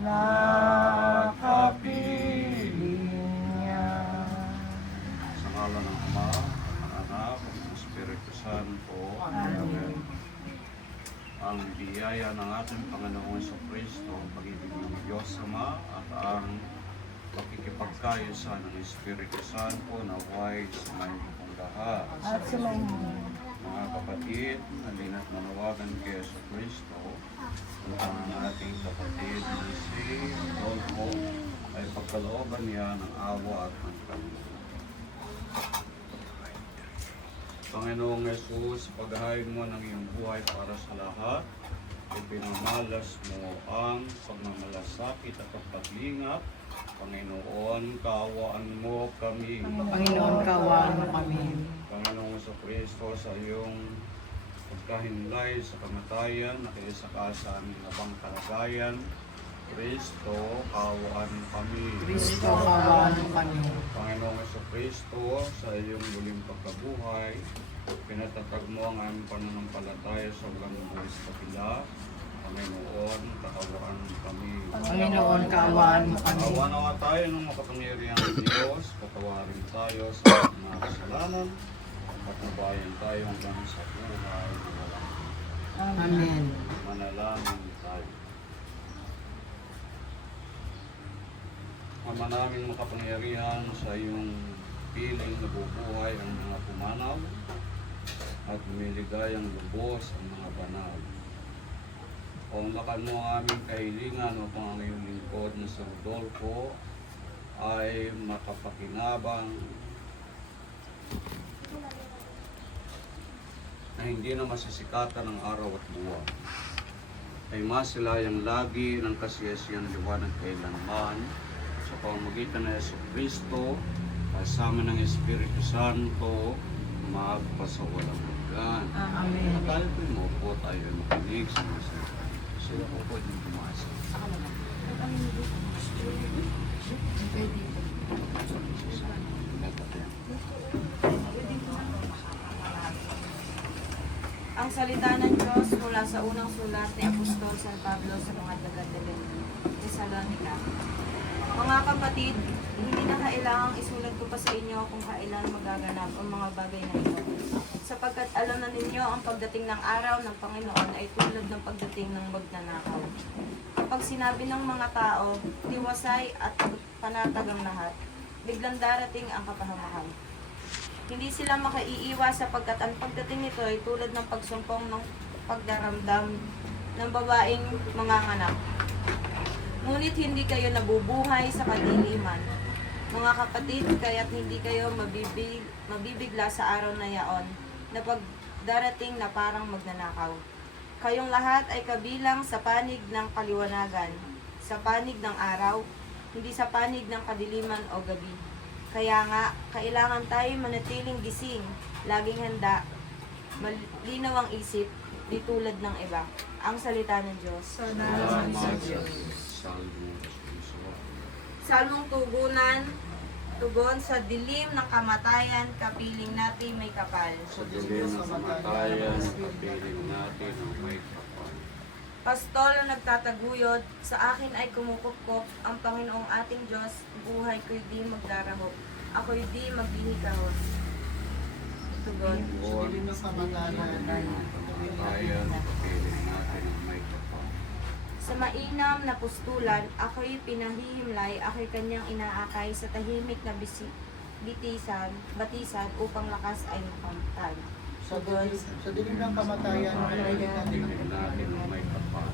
na kapiling niya. Sa ngalan ng Ama, ng Anak, ng Espiritu Santo. Amen. Ang biyaya ng ating Panginoong Yeso Kristo, pag-ibig ng Diyos Ama, at ang pakikipagkayusan ng Espiritu Santo na naway sa may pong lahat. At sila Mga kapatid, halina't manawagan kay Yeso Kristo upang ang ating kapatid na si Rodolfo ay pagkalooban niya ng awa at ng Panginoon. Panginoong Yesus, paghahig mo ng iyong buhay para sa lahat, ipinamalas mo ang pagmamalasakit at pagpaglingap. Panginoon, kaawaan mo kami. Panginoon, kawaan mo kami. Panginoong sa Kristo sa iyong pagkahinlay sa kamatayan na kaya sa aming habang kalagayan. Kristo, kaawaan kami. Kristo, kawaan kami. Panginoong sa Kristo sa iyong muling pagkabuhay, pinatatag mo ang aming pananampalataya sa walang buhay sa kapila. Panginoon, kaawaan kami. Panginoon, kawaan mo kami. Awa nawa tayo ng makapangyarihan ng Diyos, patawarin tayo sa mga kasalanan, at nabayan tayo hanggang sa buhay na walang Amen. manalangin tayo. Ama namin makapangyarihan sa iyong piling nabubuhay ang mga pumanaw at lumiligayang lubos ang mga banal. Mo ang aming kahilingan upang ang iyong lingkod na sa Rodolfo ay makapakinabang na hindi na masisikatan ng araw at buwan. Ay masilayang lagi ng kasiyasiyan liwanag kailanman sa pamamagitan ng Yeso Kristo kasama ng Espiritu Santo magpasawalang hanggan. Amen. At tayo po mo po tayo ay makinig sa mga salita. Sila po po yung pumasa. Ang salita ng Diyos mula sa unang sulat ni Apostol San Pablo sa mga taga-taga Thessalonica. Mga kapatid, hindi na kailangang isulat ko pa sa inyo kung kailan magaganap ang mga bagay na ito. Sapagkat alam na ninyo ang pagdating ng araw ng Panginoon ay tulad ng pagdating ng magnanakaw. Kapag sinabi ng mga tao, tiwasay at panatag ang lahat, biglang darating ang kapahamakan. Hindi sila makaiiwas sapagkat ang pagdating nito ay tulad ng pagsumpong ng pagdaramdam ng babaeng manganganak. Ngunit hindi kayo nabubuhay sa kadiliman. Mga kapatid, kaya't hindi kayo mabibig, mabibigla sa araw na yaon na pagdarating na parang magnanakaw. Kayong lahat ay kabilang sa panig ng kaliwanagan, sa panig ng araw, hindi sa panig ng kadiliman o gabi. Kaya nga, kailangan tayo manatiling gising, laging handa, malinaw ang isip, di tulad ng iba. Ang salita ng Diyos. Salamat sa Diyos. Salmong tugunan, tugon sa dilim ng kamatayan, kapiling natin may kapal. Sa dilim ng kamatayan, kapiling natin may kapal. Pastol ang nagtataguyod, sa akin ay kumukupkop, ang Panginoong ating Diyos, buhay ko'y di magdarahop, ako'y di maghihikahos. Tugon. Buwan, sa dilim ng kamatayan, kapiling natin ang may kapal. Sa mainam na pustulan, ako'y pinahihimlay, ako'y kanyang inaakay sa tahimik na bisi, bitisan, batisan upang lakas ay makamtan. Sa dilim, sa dilim ng kamatayan, piliin natin ang Kapiling natin ang may kapal.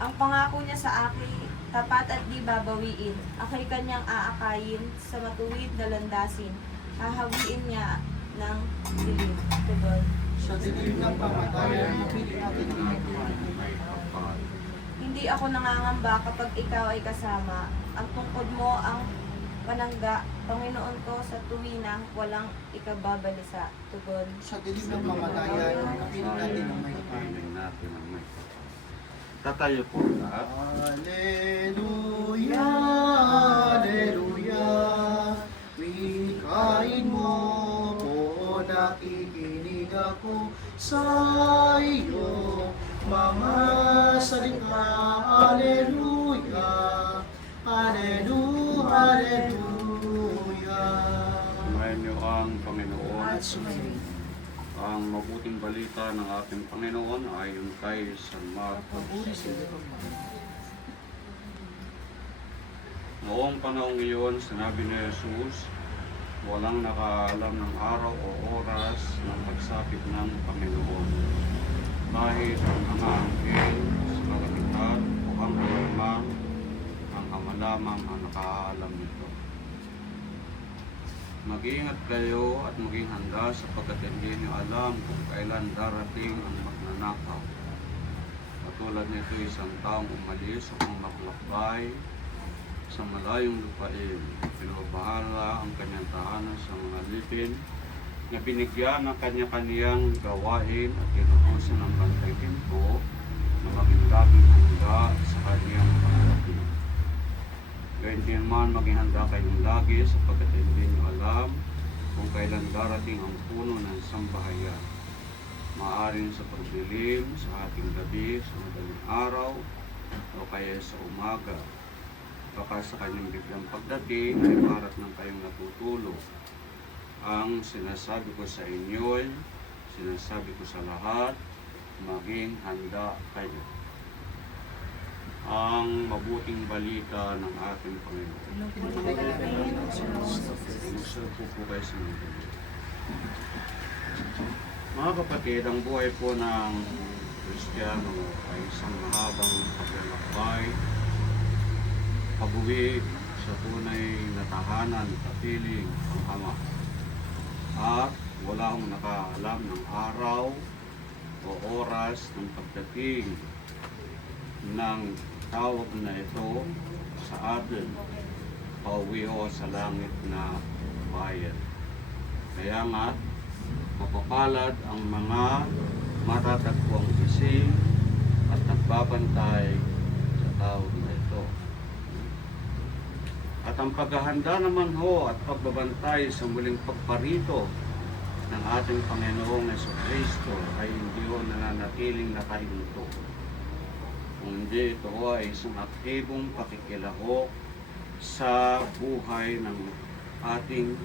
Ang pangako niya sa akin, tapat at di babawiin. Ako'y kanyang aakayin sa matuwid na landasin. Hahawiin niya ng dilim. Tugon. Sa dilim ng kamatayan, piliin natin. Hindi ako nangangamba kapag ikaw ay kasama. Ang tungkod mo ang panangga, Panginoon ko sa tuwina, walang ikababalisa. Tugon. Sa dilim ng kamatayan, piliin natin ang may tatayo po lahat. Alleluia, Alleluia, wikain mo po nakikinig ako sa iyo, mga Ang mabuting balita ng ating Panginoon ayon kay San Marcos. Noong panahong iyon, sinabi ni Jesus, walang nakaalam ng araw o oras ng pagsapit ng Panginoon. Kahit ang mga anghel sa kalangitan o ang halaman, ang ama lamang ang nakaalam nito. Mag-iingat kayo at maging handa sapagkat hindi niyo alam kung kailan darating ang magnanakaw. Katulad nito isang taong umalis upang maglakbay sa malayong lupain. Pinabahala ang kanyang tahanan sa mga lipin na binigyan ng kanya-kanyang gawain at kinukusan ng bantay timpo na maging laging handa sa kanyang pagdating. Gayun din man maging handa kayong lagi sapagkat hindi niyo alam kung kailan darating ang puno ng sambahayan. Maaring sa pagdilim, sa ating gabi, sa madaling araw, o kaya sa umaga. Baka sa kanyang biglang pagdating ay marat ng kayong natutulog. Ang sinasabi ko sa inyo, sinasabi ko sa lahat, maging handa kayo ang mabuting balita ng ating Panginoon. Sa mga kapatid, ang buhay po ng Kristiyano ay isang mahabang paglalakbay, pabuwi sa tunay na tahanan, kapiling ang Ama. At wala akong nakaalam ng araw o oras ng pagdating ng tawag na ito sa atin pauwi o sa langit na bayan. Kaya nga, mapapalad ang mga matatagpuang ising at nagbabantay sa tawag na ito. At ang paghahanda naman ho at pagbabantay sa muling pagparito ng ating Panginoong Yeso Kristo ay hindi ho nananatiling nakahinto. Kundi ito ay isang aktibong pakikilahok sa buhay ng ating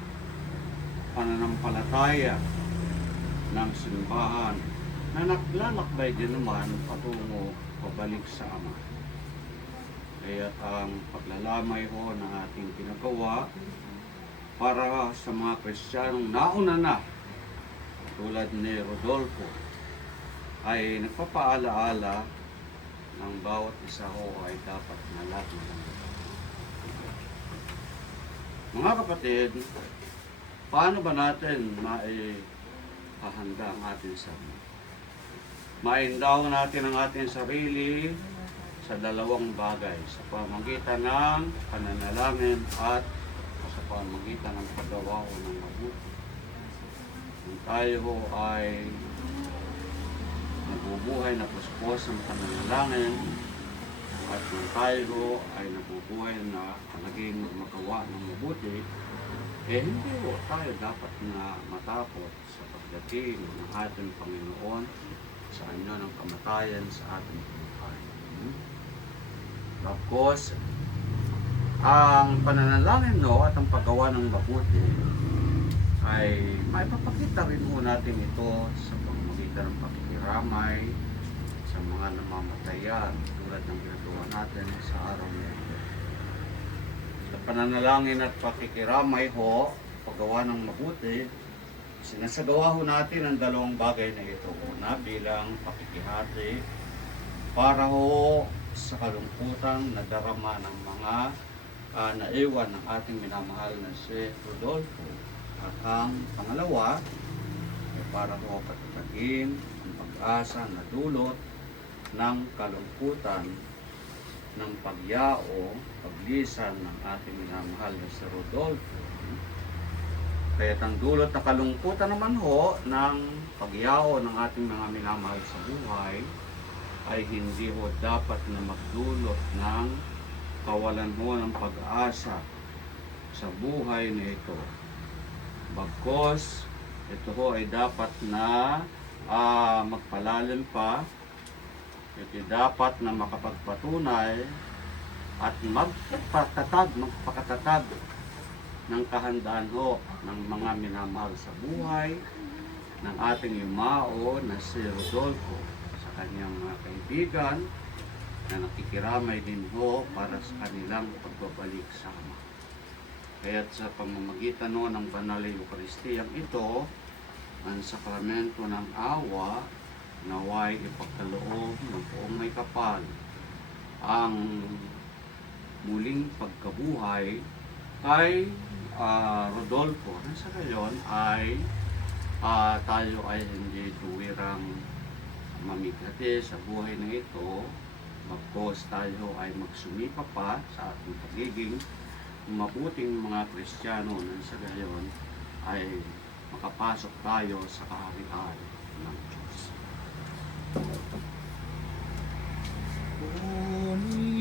pananampalataya ng simbahan na naglalakbay din naman patungo pabalik sa Ama. Kaya ang paglalamay ho ng ating ginagawa para sa mga Kristiyanong nauna na tulad ni Rodolfo ay nagpapaalaala ng bawat isa ho ay dapat nalagi ng Mga kapatid, paano ba natin maihahanda ang ating sarili? Maindaw natin ang ating sarili sa dalawang bagay, sa pamagitan ng pananalangin at sa pamagitan ng paggawa ko ng mabuti. Kung tayo ho ay nabubuhay na puspos ng pananalangin at kung tayo ay nabubuhay na naging magawa ng mabuti, eh hindi ho tayo dapat na matakot sa pagdating ng ating Panginoon sa anyo ng kamatayan sa ating buhay. Hmm? Tapos, ang pananalangin no at ang paggawa ng mabuti ay maipapakita rin po natin ito sa pamamagitan ng pakikiramay sa mga namamatayan tulad ng ginagawa natin sa araw na ito. Sa pananalangin at pakikiramay ho, paggawa ng mabuti, sinasagawa ho natin ang dalawang bagay na ito. Una, bilang pakikihati para ho sa kalungkutan na darama ng mga ah, naiwan ng ating minamahal na si Rodolfo. At ang pangalawa, ay para ho patatagin pag-asa na dulot ng kalungkutan ng pagyao, paglisan ng ating minamahal na si Rodolfo. Kaya ang dulot na kalungkutan naman ho ng pagyao ng ating mga minamahal sa buhay ay hindi ho dapat na magdulot ng kawalan ho ng pag-asa sa buhay na ito. Bagkos, ito ho ay dapat na ah, magpalalim pa, iti dapat na makapagpatunay at magpatatag, magpakatatag ng kahandaan ho ng mga minamahal sa buhay ng ating yumao na si Rodolfo sa kanyang mga kaibigan na nakikiramay din ho para sa kanilang pagbabalik sama. Kaya't sa pamamagitan no ng banal na Eukaristiyang ito, ang sakramento ng awa, naway ipagkaloob ng buong may kapal. Ang muling pagkabuhay kay ah, Rodolfo. Na sa gayon ay ah, tayo ay hindi tuwirang mamigati sa buhay na ito. Bagkos tayo ay magsumipa pa sa ating pagiging mabuting mga Kristiyano. Na sa gayon ay makapasok tayo sa kaharian ng Diyos. Kuni